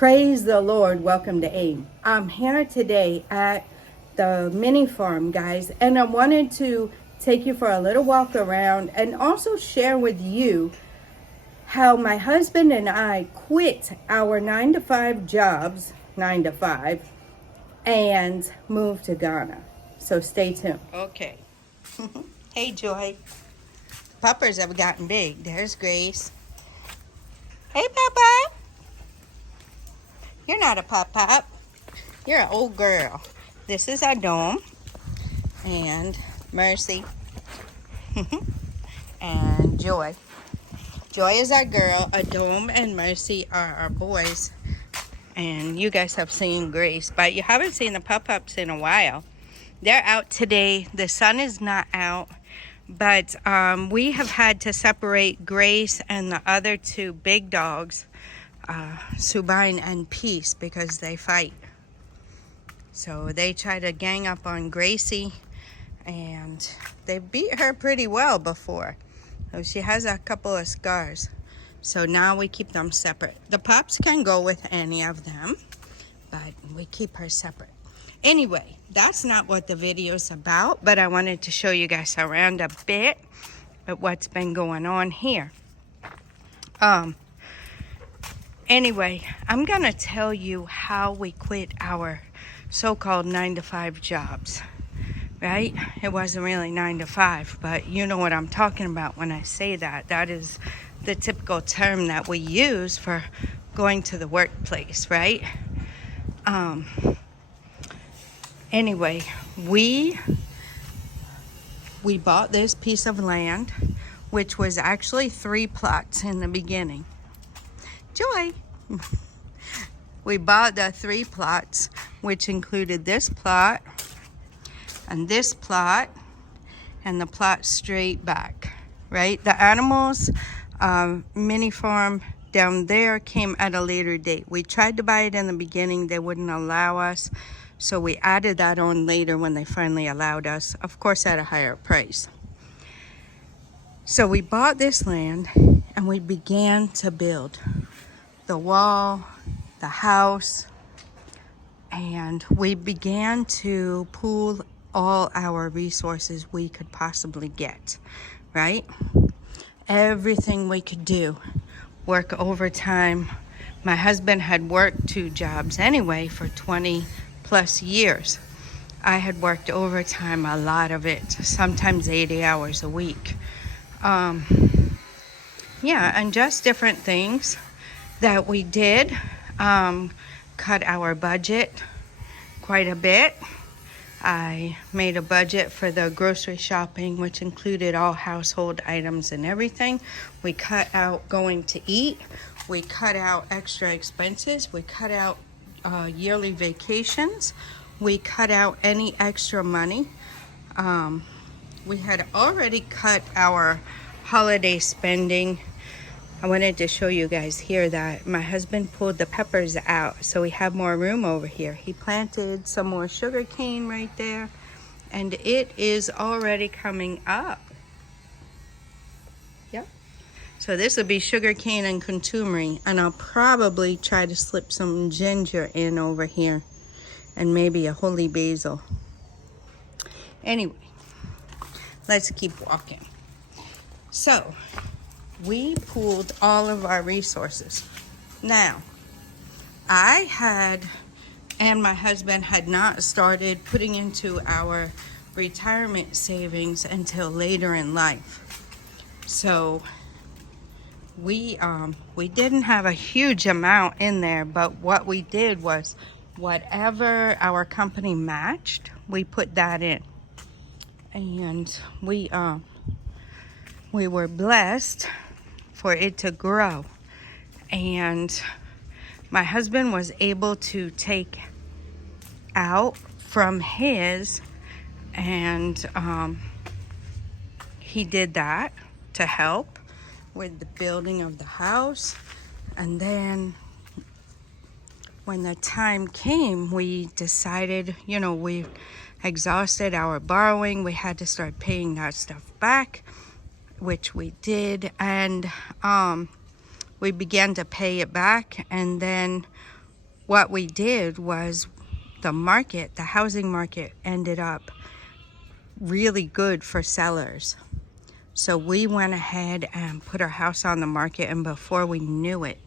Praise the Lord. Welcome to AIM. I'm here today at the mini farm, guys, and I wanted to take you for a little walk around and also share with you how my husband and I quit our 9 to 5 jobs, 9 to 5, and moved to Ghana. So stay tuned. Okay. Hey, Joy. Puppers have gotten big. There's Grace. Hey, Papa. You're not a pop-pop. You're an old girl. This is our Dome and Mercy and Joy. Joy is our girl. Adome and Mercy are our boys. And you guys have seen Grace, but you haven't seen the pop-ups in a while. They're out today. The sun is not out, but we have had to separate Grace and the other two big dogs, Subine and Peace, because they fight. So they try to gang up on Gracie, and they beat her pretty well before. So she has a couple of scars. So now we keep them separate. The pups can go with any of them, but we keep her separate. Anyway, that's not what the video is about, but I wanted to show you guys around a bit of what's been going on here. Anyway, I'm gonna tell you how we quit our so-called 9 to 5 jobs, right? It wasn't really 9 to 5, but you know what I'm talking about when I say that. That is the typical term that we use for going to the workplace, right? Anyway, we bought this piece of land, which was actually 3 plots in the beginning. Joy! We bought the 3 plots, which included this plot, and this plot, and the plot straight back, right? The animals mini farm down there came at a later date. We tried to buy it in the beginning. They wouldn't allow us, so we added that on later when they finally allowed us, of course at a higher price. So we bought this land and we began to build the wall, the house, and we began to pool all our resources we could possibly get, right? Everything we could do, work overtime. My husband had worked 2 jobs anyway for 20 plus years. I had worked overtime, a lot of it, sometimes 80 hours a week. Yeah, and just different things that we did. Cut our budget quite a bit. I made a budget for the grocery shopping, which included all household items and everything. We cut out going to eat. We cut out extra expenses. We cut out yearly vacations. We cut out any extra money. We had already cut our holiday spending. I wanted to show you guys here that my husband pulled the peppers out, so we have more room over here. He planted some more sugar cane right there, and it is already coming up. Yep. So this will be sugar cane and contumely, and I'll probably try to slip some ginger in over here, and maybe a holy basil. Anyway, let's keep walking. So we pooled all of our resources. Now, I had, and my husband had not started putting into our retirement savings until later in life. So we didn't have a huge amount in there, but what we did was whatever our company matched, we put that in. And we were blessed for it to grow, and my husband was able to take out from his, and he did that to help with the building of the house. And then when the time came, we decided, we exhausted our borrowing. We had to start paying that stuff back, which we did, and we began to pay it back, and then what we did was the housing market ended up really good for sellers. So we went ahead and put our house on the market, and before we knew it,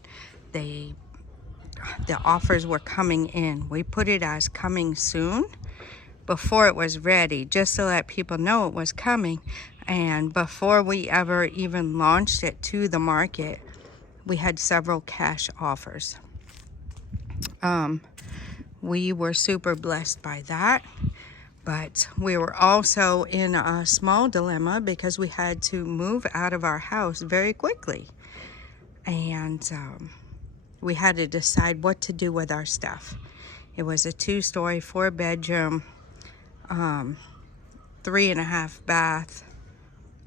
the offers were coming in. We put it as coming soon before it was ready, just to let people know it was coming. And before we ever even launched it to the market, we had several cash offers. We were super blessed by that, but we were also in a small dilemma because we had to move out of our house very quickly. And we had to decide what to do with our stuff. It was a 2-story, 4-bedroom, 3.5 bath,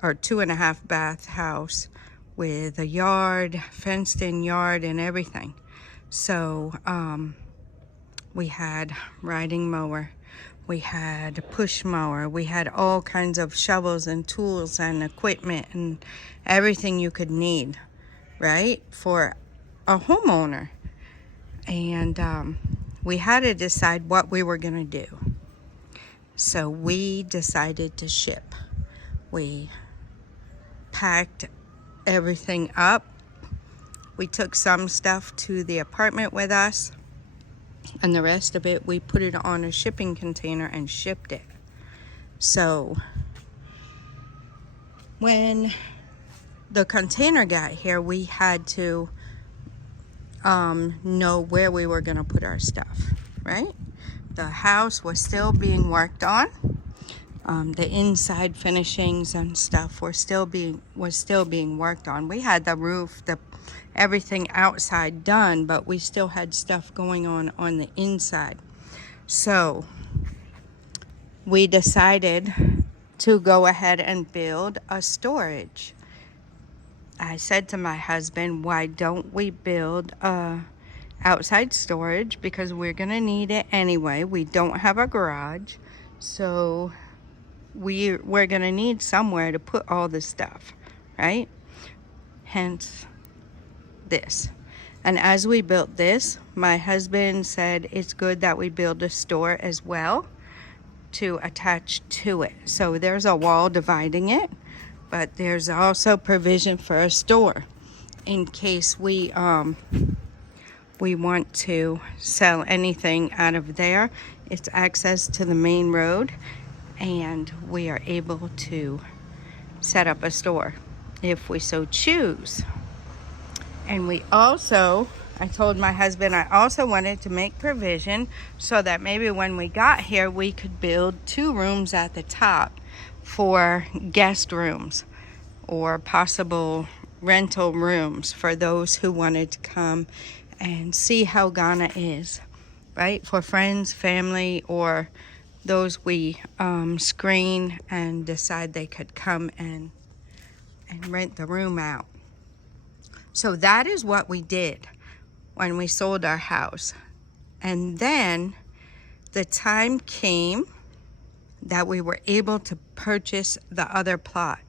or 2.5 bath house with a yard, fenced in yard and everything. So we had riding mower, we had push mower, we had all kinds of shovels and tools and equipment and everything you could need, right, for a homeowner. And we had to decide what we were gonna do. So we decided to ship. We packed everything up. We took some stuff to the apartment with us, and the rest of it we put it on a shipping container and shipped it. So when the container got here, we had to know where we were going to put our stuff, right? The house was still being worked on. The inside finishings and stuff was still being worked on. We had the roof, everything outside done, but we still had stuff going on the inside. So we decided to go ahead and build a storage. I said to my husband, why don't we build a outside storage, because we're gonna need it anyway. We don't have a garage, so we're gonna need somewhere to put all the stuff, right? Hence this. And as we built this, my husband said it's good that we build a store as well to attach to it. So there's a wall dividing it, but there's also provision for a store in case we want to sell anything out of there. It's access to the main road, and we are able to set up a store if we so choose. And we also, I told my husband I also wanted to make provision so that maybe when we got here we could build 2 rooms at the top for guest rooms or possible rental rooms for those who wanted to come and see how Ghana is, right? For friends, family, or those we screen and decide they could come and rent the room out. So that is what we did when we sold our house. And then the time came that we were able to purchase the other plot.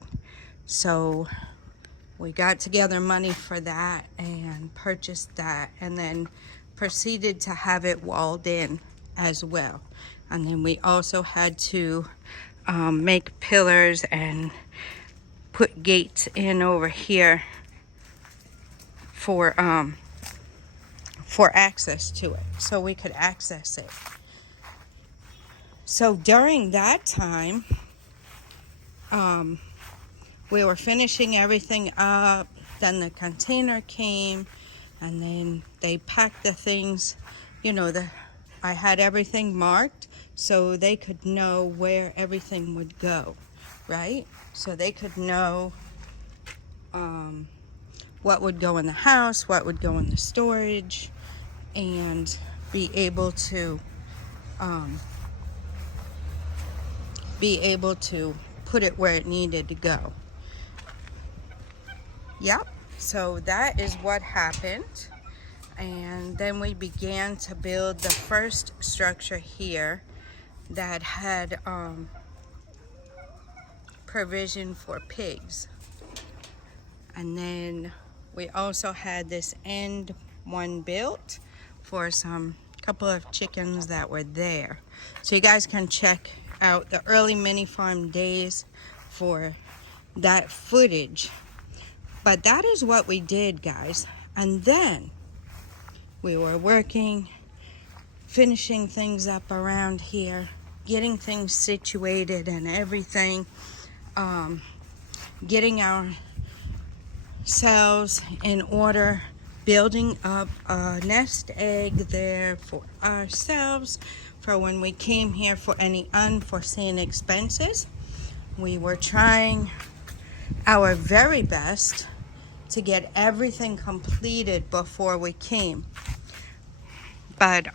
So we got together money for that and purchased that, and then proceeded to have it walled in as well. And then we also had to make pillars and put gates in over here for access to it, so we could access it. So during that time, we were finishing everything up. Then the container came, and then they packed the things. You know, I had everything marked so they could know where everything would go, right? So they could know what would go in the house, what would go in the storage, and be able to put it where it needed to go. Yep, so that is what happened. And then we began to build the first structure here that had provision for pigs. And then we also had this end one built for some couple of chickens that were there. So you guys can check out the early mini farm days for that footage. But that is what we did, guys. And then we were working, finishing things up around here, getting things situated and everything, getting ourselves in order, building up a nest egg there for ourselves for when we came here for any unforeseen expenses. We were trying our very best to get everything completed before we came. But,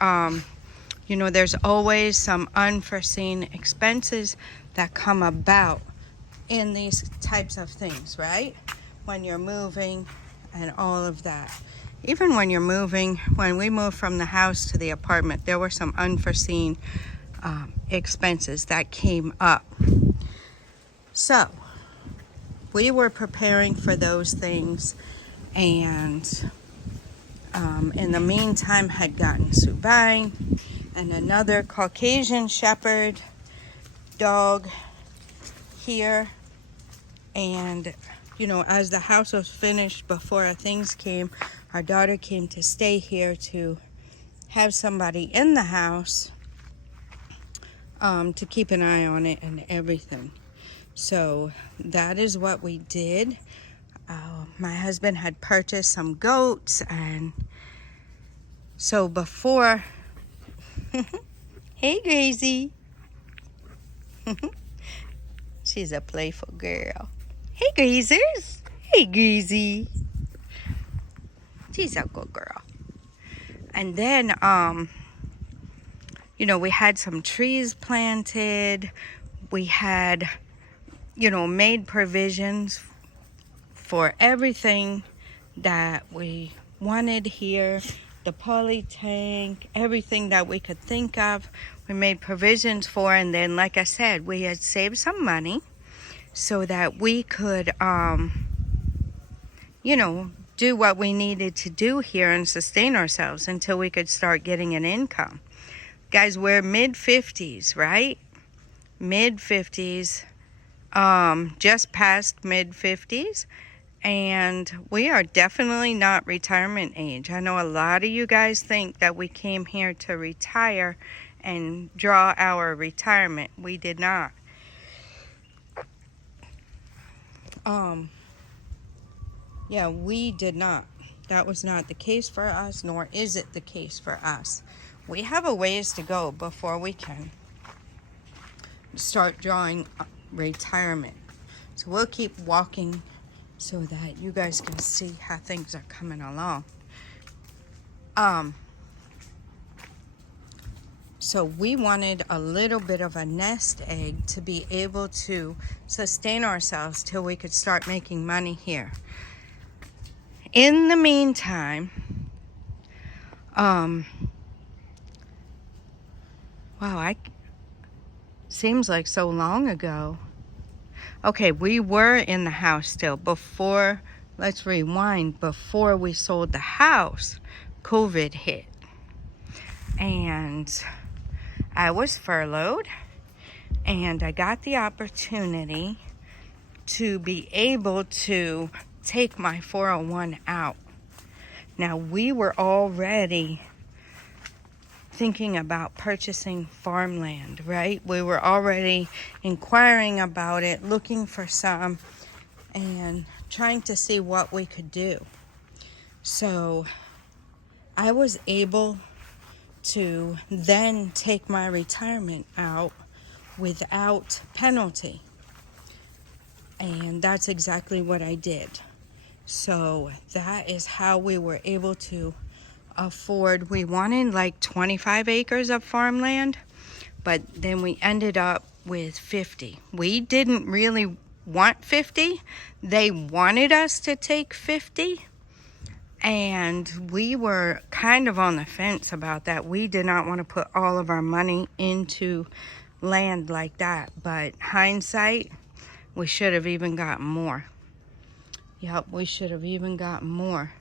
you know, there's always some unforeseen expenses that come about in these types of things, right? When you're moving and all of that. Even when you're moving, when we moved from the house to the apartment, there were some unforeseen expenses that came up. So, we were preparing for those things, and in the meantime had gotten Subine and another Caucasian Shepherd dog here. And you know, as the house was finished before our things came, our daughter came to stay here to have somebody in the house to keep an eye on it and everything. So that is what we did. My husband had purchased some goats, and so before hey Gracie. She's a playful girl. Hey Grazers. Hey Gracie. She's a good girl. And then you know, we had some trees planted. We had, you know, made provisions for everything that we wanted here. The poly tank, everything that we could think of, we made provisions for. And then, like I said, we had saved some money so that we could, you know, do what we needed to do here and sustain ourselves until we could start getting an income. Guys, we're mid-50s, right? Mid-50s, just past mid-50s. And we are definitely not retirement age. I know a lot of you guys think that we came here to retire and draw our retirement. We did not. Yeah, we did not. That was not the case for us, nor is it the case for us. We have a ways to go before we can start drawing retirement. So we'll keep walking so that you guys can see how things are coming along. So we wanted a little bit of a nest egg to be able to sustain ourselves till we could start making money here. In the meantime, wow, seems like so long ago. Okay, we were in the house still before, let's rewind, before we sold the house, COVID hit. And I was furloughed, and I got the opportunity to be able to take my 401 out. Now, we were already thinking about purchasing farmland, right? We were already inquiring about it, looking for some, and trying to see what we could do. So I was able to then take my retirement out without penalty. And that's exactly what I did. So that is how we were able to afford. We wanted like 25 acres of farmland, but then we ended up with 50. We didn't really want 50. They wanted us to take 50. And we were kind of on the fence about that. We did not want to put all of our money into land like that. But hindsight, we should have even gotten more. Yep, we should have even gotten more.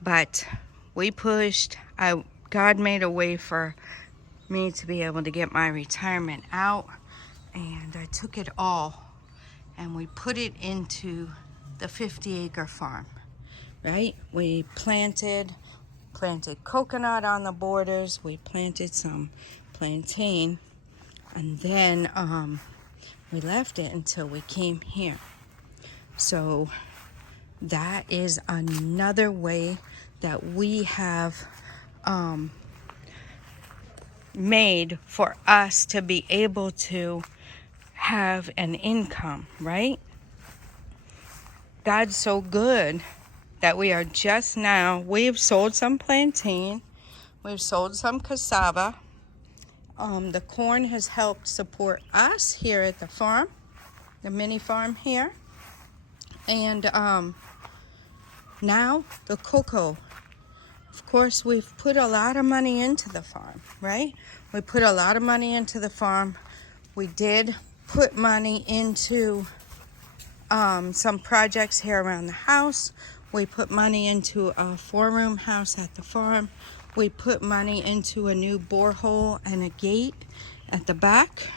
But we pushed. I God made a way for me to be able to get my retirement out, and I took it all and we put it into the 50-acre farm, right? We planted coconut on the borders, we planted some plantain, and then we left it until we came here. So that is another way that we have made for us to be able to have an income, right? God's so good that we are just now, we've sold some plantain, we've sold some cassava. The corn has helped support us here at the farm, the mini farm here. And now the cocoa. Of course, we've put a lot of money into the farm, right? We put a lot of money into the farm. We did put money into some projects here around the house. We put money into a 4-room house at the farm. We put money into a new borehole and a gate at the back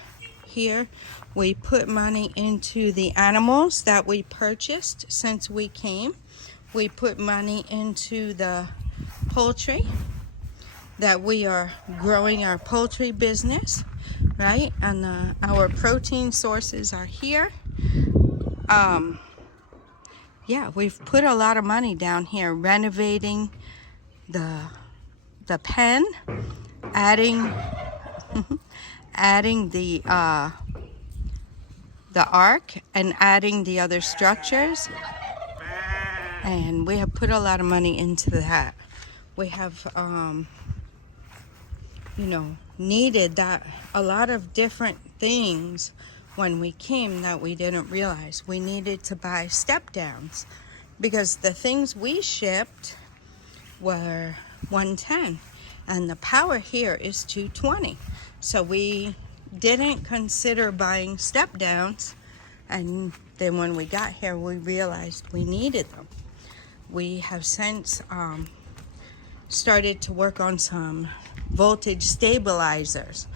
here. We put money into the animals that we purchased since we came. We put money into the poultry that we are growing our poultry business, right? And our protein sources are here. Yeah, we've put a lot of money down here renovating the pen, adding adding the ark, and adding the other structures. And we have put a lot of money into that. We have needed that, a lot of different things when we came that we didn't realize. We needed to buy step downs because the things we shipped were 110 and the power here is 220. So we didn't consider buying step downs, and then when we got here we realized we needed them. We have since started to work on some voltage stabilizers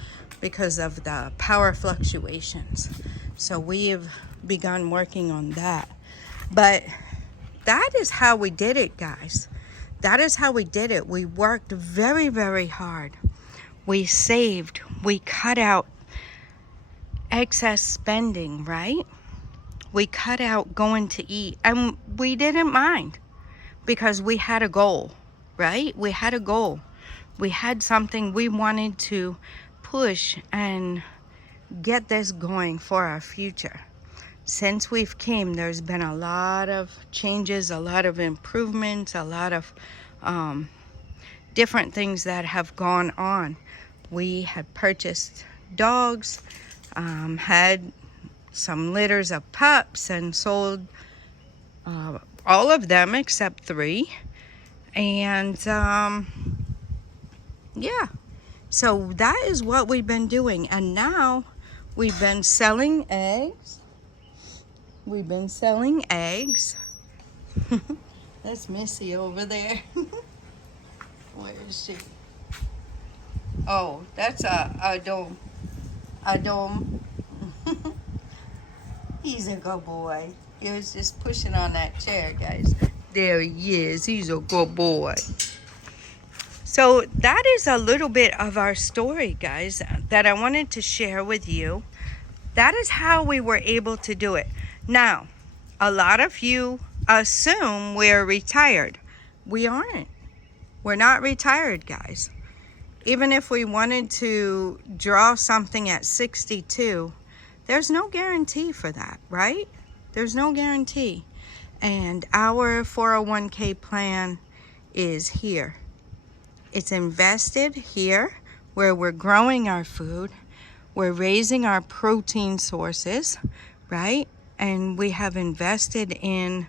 because of the power fluctuations. So we have begun working on that. But that is how we did it, guys. That is how we did it. We worked very, very hard. We saved. We cut out excess spending, right? We cut out going to eat. And we didn't mind because we had a goal, right? We had a goal. We had something we wanted to push and get this going for our future. Since we've came, there's been a lot of changes, a lot of improvements, a lot of different things that have gone on. We had purchased dogs, had some litters of pups, and sold all of them except 3. And yeah, so that is what we've been doing. And now we've been selling eggs. We've been selling eggs. That's Missy over there. Where is she? Oh, that's a dome. A dome. He's a good boy. He was just pushing on that chair, guys. There he is. He's a good boy. So that is a little bit of our story, guys, that I wanted to share with you. That is how we were able to do it. Now, a lot of you assume we're retired. We aren't. We're not retired, guys. Even if we wanted to draw something at 62, there's no guarantee for that, right? There's no guarantee. And our 401k plan is here. It's invested here where we're growing our food. We're raising our protein sources, right? And we have invested in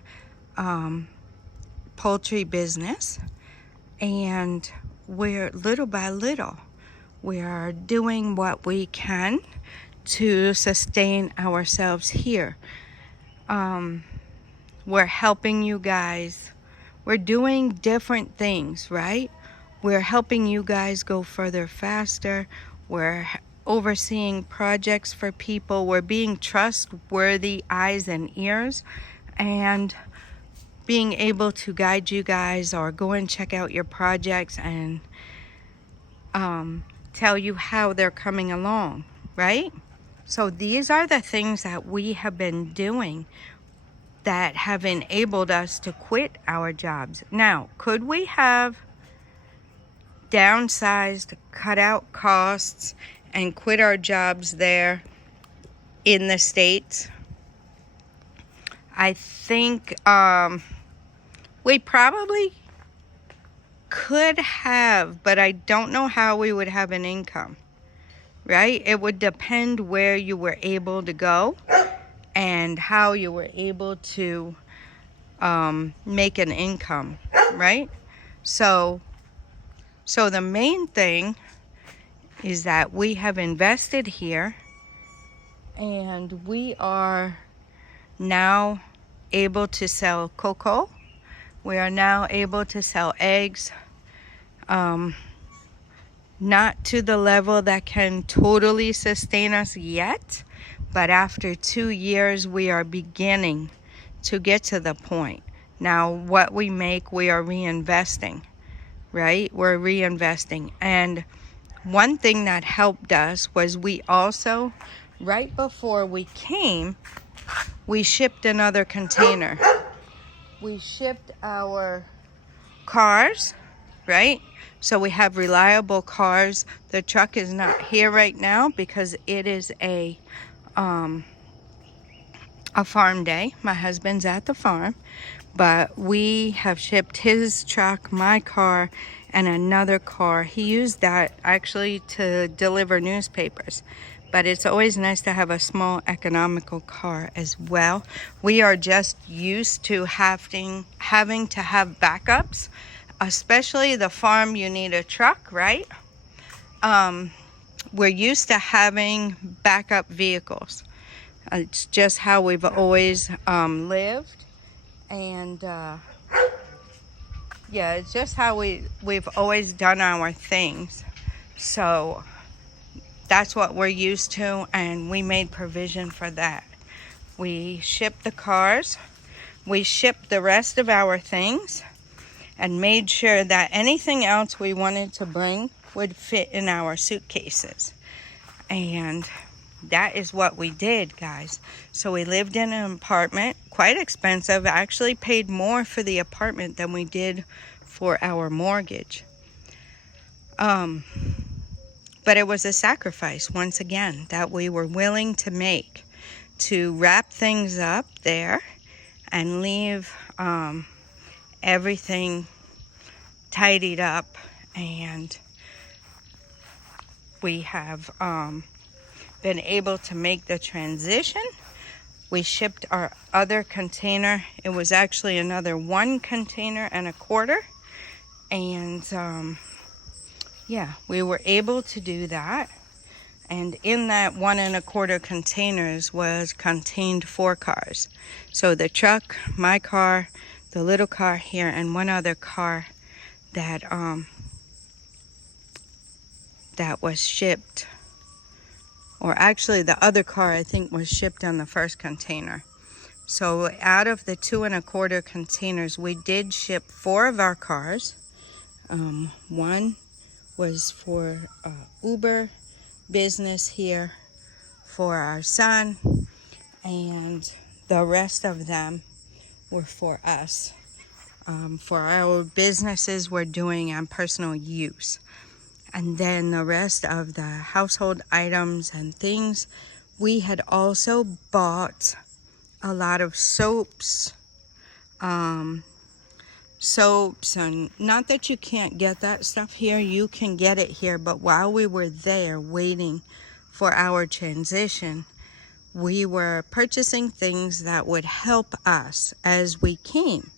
poultry business. And we're little by little, we are doing what we can to sustain ourselves here. We're helping you guys. We're doing different things, right? we're helping you guys go further faster. We're overseeing projects for people. We're being trustworthy eyes and ears, and being able to guide you guys or go and check out your projects and tell you how they're coming along, right? So these are the things that we have been doing that have enabled us to quit our jobs. Now, could we have downsized, cut out costs, and quit our jobs there in the States? I think we probably could have, but I don't know how we would have an income, right? It would depend where you were able to go and how you were able to make an income, right? So the main thing is that we have invested here, and we are now able to sell cocoa. We are now able to sell eggs, not to the level that can totally sustain us yet, but after 2 years we are beginning to get to the point. Now what we make, we are reinvesting, right? We're reinvesting. And one thing that helped us was we also, right before we came, we shipped another container. We shipped our cars, right? So we have reliable cars. The truck is not here right now because it is a farm day. My husband's at the farm, but we have shipped his truck, my car, and another car. He used that actually to deliver newspapers, but it's always nice to have a small economical car as well. We are just used to having to have backups, especially the farm. You need a truck, right? We're used to having backup vehicles. It's just how we've always lived, and yeah, it's just how we've always done our things. So that's what we're used to, and we made provision for that. We shipped the cars, we shipped the rest of our things, and made sure that anything else we wanted to bring would fit in our suitcases. And that is what we did, guys. So we lived in an apartment, quite expensive. I actually paid more for the apartment than we did for our mortgage. But it was a sacrifice, once again, that we were willing to make to wrap things up there and leave everything tidied up. And we have been able to make the transition. We shipped our other container. It was actually another 1 container and a quarter. And yeah, we were able to do that. And in that 1 1/4 containers was contained 4 cars. So the truck, my car, the little car here, and 1 other car that was shipped. Or actually the other car I think was shipped on the first container. So out of the 2 1/4 containers, we did ship 4 of our cars. 1 was for Uber business here for our son, and the rest of them were for us, for our businesses we're doing and personal use. And then the rest of the household items and things, we had also bought a lot of soaps, and not that you can't get that stuff here, you can get it here, but while we were there waiting for our transition, we were purchasing things that would help us as we came,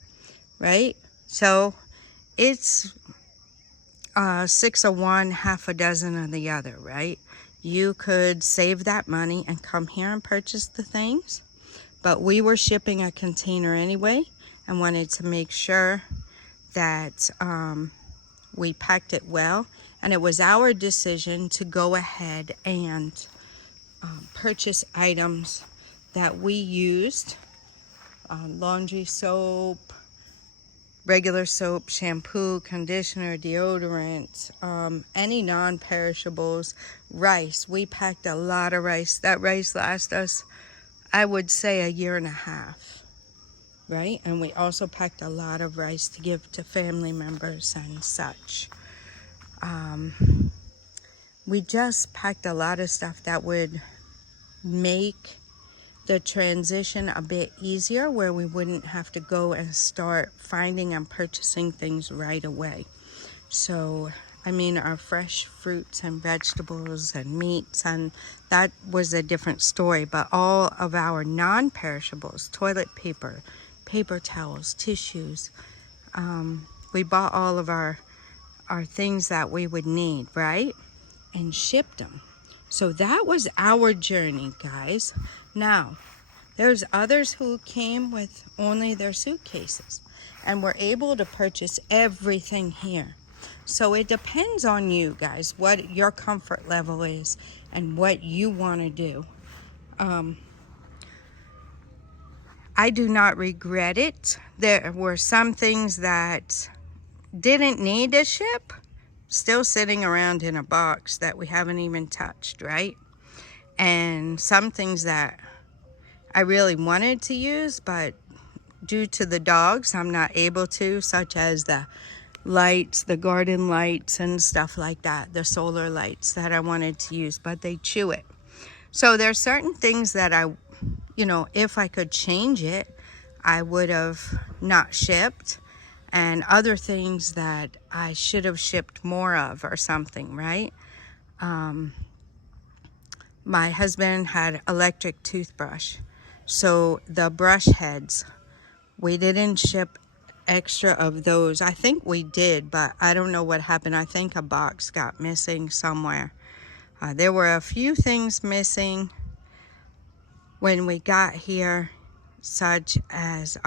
right? So it's 6 of one, half a dozen of the other, right? You could save that money and come here and purchase the things, but we were shipping a container anyway and wanted to make sure that We packed it well, and it was our decision to go ahead and purchase items that we used. Laundry soap, regular soap, shampoo, conditioner, deodorant, any non-perishables, rice. We packed a lot of rice. That rice lasted us, I would say, a year and a half, right? And we also packed a lot of rice to give to family members and such. We just packed a lot of stuff that would make the transition a bit easier, where we wouldn't have to go and start finding and purchasing things right away. So, I mean, our fresh fruits and vegetables and meats, and that was a different story, but all of our non-perishables, toilet paper, paper towels, tissues, we bought all of our things that we would need, right? And shipped them. So that was our journey, guys. Now, there's others who came with only their suitcases and were able to purchase everything here. So it depends on you guys, what your comfort level is and what you want to do. I do not regret it. There were some things that didn't need to ship, still sitting around in a box that we haven't even touched, right? And some things that I really wanted to use, but due to the dogs, I'm not able to, such as the lights, the garden lights and stuff like that, the solar lights that I wanted to use, but they chew it. So there's certain things that if I could change it, I would have not shipped, and other things that I should have shipped more of or something, right? My husband had electric toothbrush, so the brush heads, we didn't ship extra of those. I think we did, but I don't know what happened. I think a box got missing somewhere. There were a few things missing when we got here, such as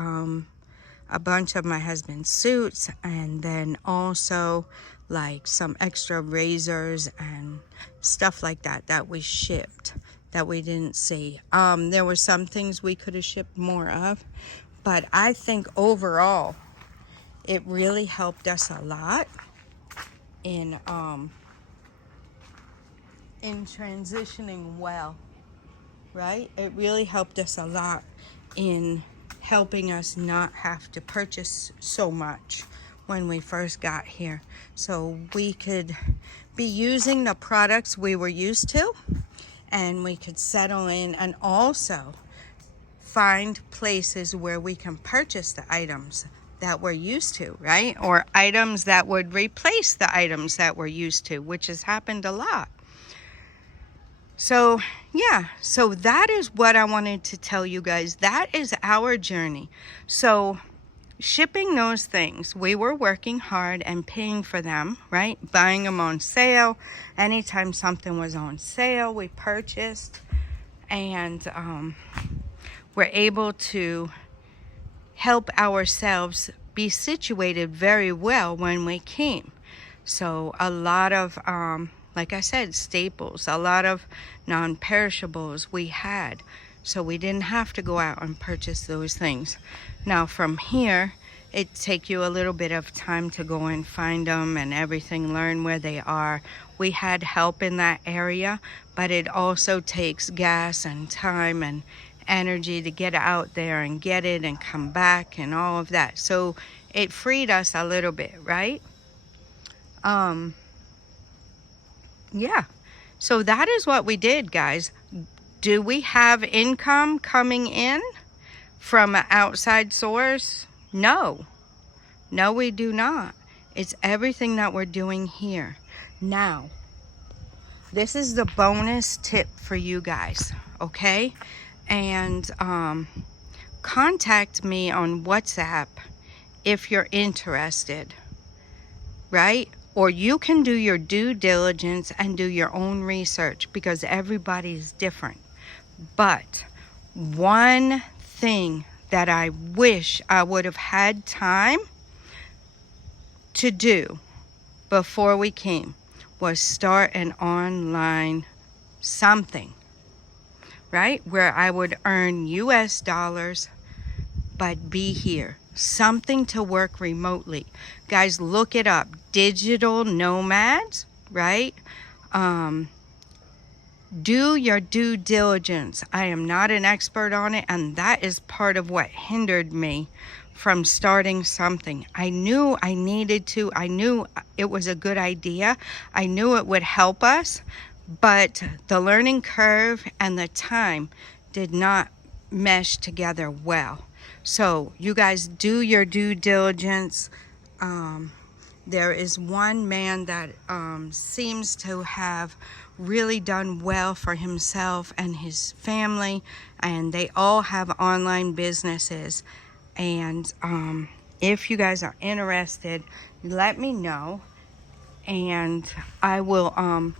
a bunch of my husband's suits, and then also like some extra razors and stuff like that we shipped that we didn't see. There were some things we could have shipped more of, but I think overall it really helped us a lot in transitioning well, right? It really helped us a lot in helping us not have to purchase so much when we first got here, so we could be using the products we were used to, and we could settle in and also find places where we can purchase the items that we're used to, right? Or items that would replace the items that we're used to, which has happened a lot. So yeah, so that is what I wanted to tell you guys. That is our journey. So shipping those things, we were working hard and paying for them, right? Buying them on sale. Anytime something was on sale, we purchased, and we're able to help ourselves be situated very well when we came. So a lot of like I said, staples, a lot of non-perishables we had, so we didn't have to go out and purchase those things. Now from here, it takes you a little bit of time to go and find them and everything, learn where they are. We had help in that area, but it also takes gas and time and energy to get out there and get it and come back and all of that. So it freed us a little bit, right? Yeah, so that is what we did, guys. Do we have income coming in from an outside source? No, we do not. It's everything that we're doing here. Now, this is the bonus tip for you guys, okay? And contact me on WhatsApp if you're interested, right? Or you can do your due diligence and do your own research, because everybody's different. But one thing that I wish I would have had time to do before we came was start an online something, right? Where I would earn US dollars, but be here. Something to work remotely. Guys, look it up. Digital nomads, right? Do your due diligence. I am not an expert on it, and that is part of what hindered me from starting something. I knew I needed to. I knew it was a good idea. I knew it would help us, but the learning curve and the time did not mesh together well. So you guys do your due diligence. There is one man that seems to have really done well for himself and his family, and they all have online businesses. And if you guys are interested, let me know, and I will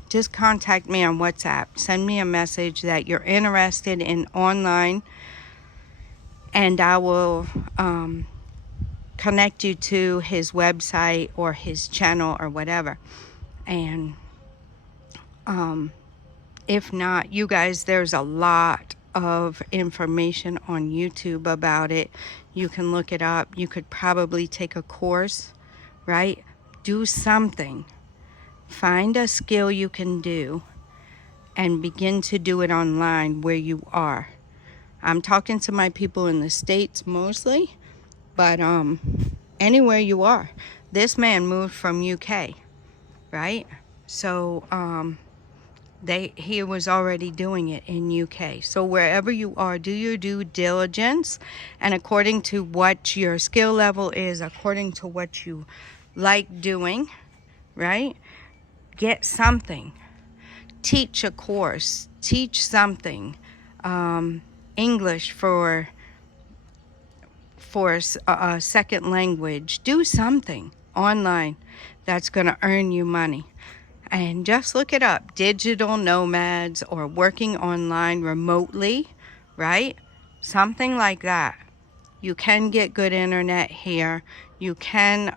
just contact me on WhatsApp. Send me a message that you're interested in online, and I will connect you to his website or his channel or whatever. And if not, you guys, there's a lot of information on YouTube about it. You can look it up. You could probably take a course, right? Do something. Find a skill you can do and begin to do it online where you are. I'm talking to my people in the States mostly, but anywhere you are. This man moved from UK, right? So he was already doing it in UK. So wherever you are, do your due diligence, and according to what your skill level is, according to what you like doing, right? Get something. Teach a course. Teach something. English for a second language. Do something online that's going to earn you money. And just look it up. Digital nomads or working online remotely, right? Something like that. You can get good internet here. You can,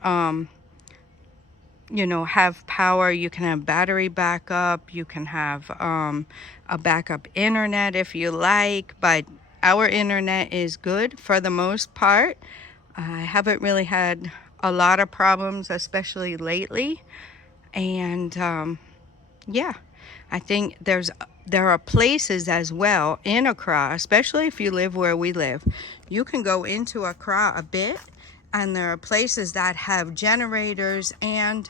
have power. You can have battery backup. You can have a backup internet if you like. But our internet is good for the most part. I haven't really had a lot of problems, especially lately. And yeah, I think there are places as well in Accra, especially if you live where we live. You can go into Accra a bit, and there are places that have generators and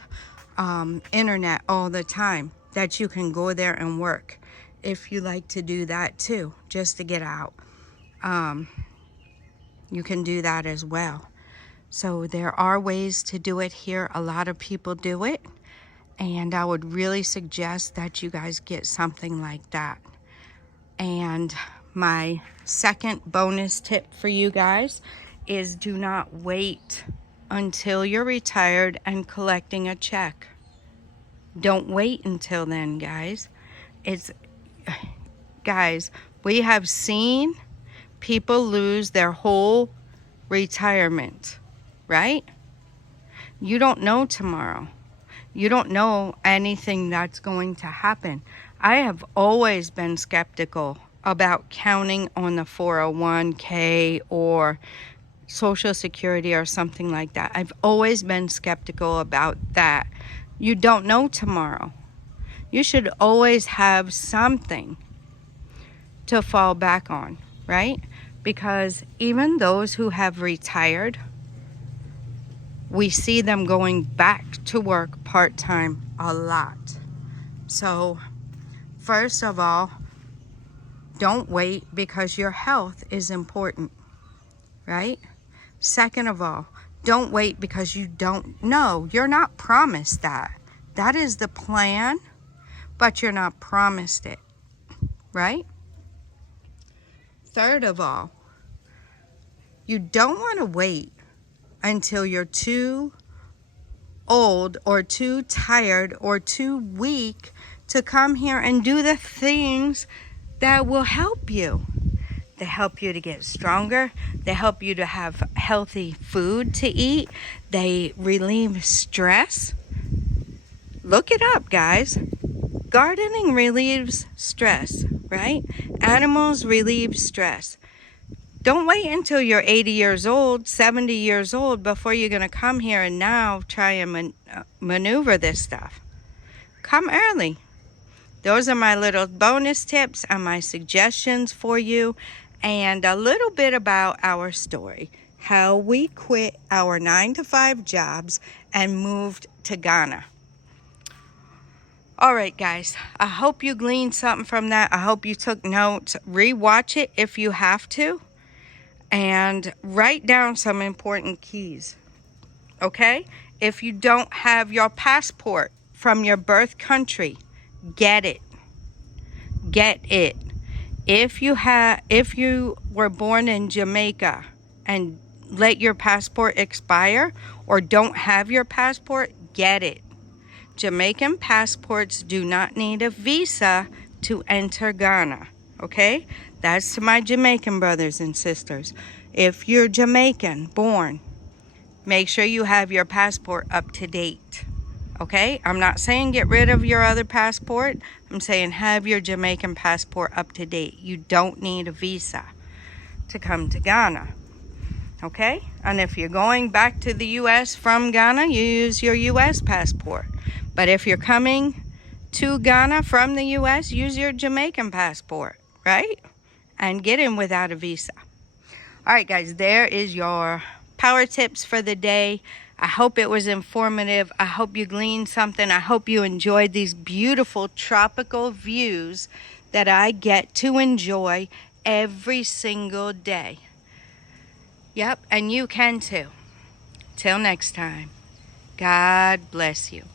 internet all the time that you can go there and work if you like to do that too, just to get out. You can do that as well. So there are ways to do it here. A lot of people do it. And I would really suggest that you guys get something like that. And my second bonus tip for you guys is do not wait until you're retired and collecting a check. Don't wait until then, guys. Guys, we have seen people lose their whole retirement, right? You don't know tomorrow. You don't know anything that's going to happen. I have always been skeptical about counting on the 401k or Social Security or something like that. I've always been skeptical about that. You don't know tomorrow. You should always have something to fall back on, right? Because even those who have retired, we see them going back to work part-time a lot. So, first of all, don't wait, because your health is important, right? Second of all, don't wait because you don't know. You're not promised that. That is the plan, but you're not promised it, right? Third of all, you don't want to wait until you're too old or too tired or too weak to come here and do the things that will help you. They help you to get stronger. They help you to have healthy food to eat. They relieve stress. Look it up, guys. Gardening relieves stress, right? Animals relieve stress. Don't wait until you're 80 years old, 70 years old before you're going to come here and now try and maneuver this stuff. Come early. Those are my little bonus tips and my suggestions for you, and a little bit about our story. How we quit our 9-to-5 jobs and moved to Ghana. All right, guys, I hope you gleaned something from that. I hope you took notes. Rewatch it if you have to, and write down some important keys, okay? If you don't have your passport from your birth country, get it. Get it. If you were born in Jamaica and let your passport expire or don't have your passport, get it. Jamaican passports do not need a visa to enter Ghana, okay? That's to my Jamaican brothers and sisters. If you're Jamaican born, make sure you have your passport up to date, okay? I'm not saying get rid of your other passport. I'm saying have your Jamaican passport up to date. You don't need a visa to come to Ghana, okay? And if you're going back to the U.S. from Ghana, you use your U.S. passport. But if you're coming to Ghana from the U.S., use your Jamaican passport, right? And get in without a visa. All right, guys, there is your power tips for the day. I hope it was informative. I hope you gleaned something. I hope you enjoyed these beautiful tropical views that I get to enjoy every single day. Yep, and you can too. Till next time, God bless you.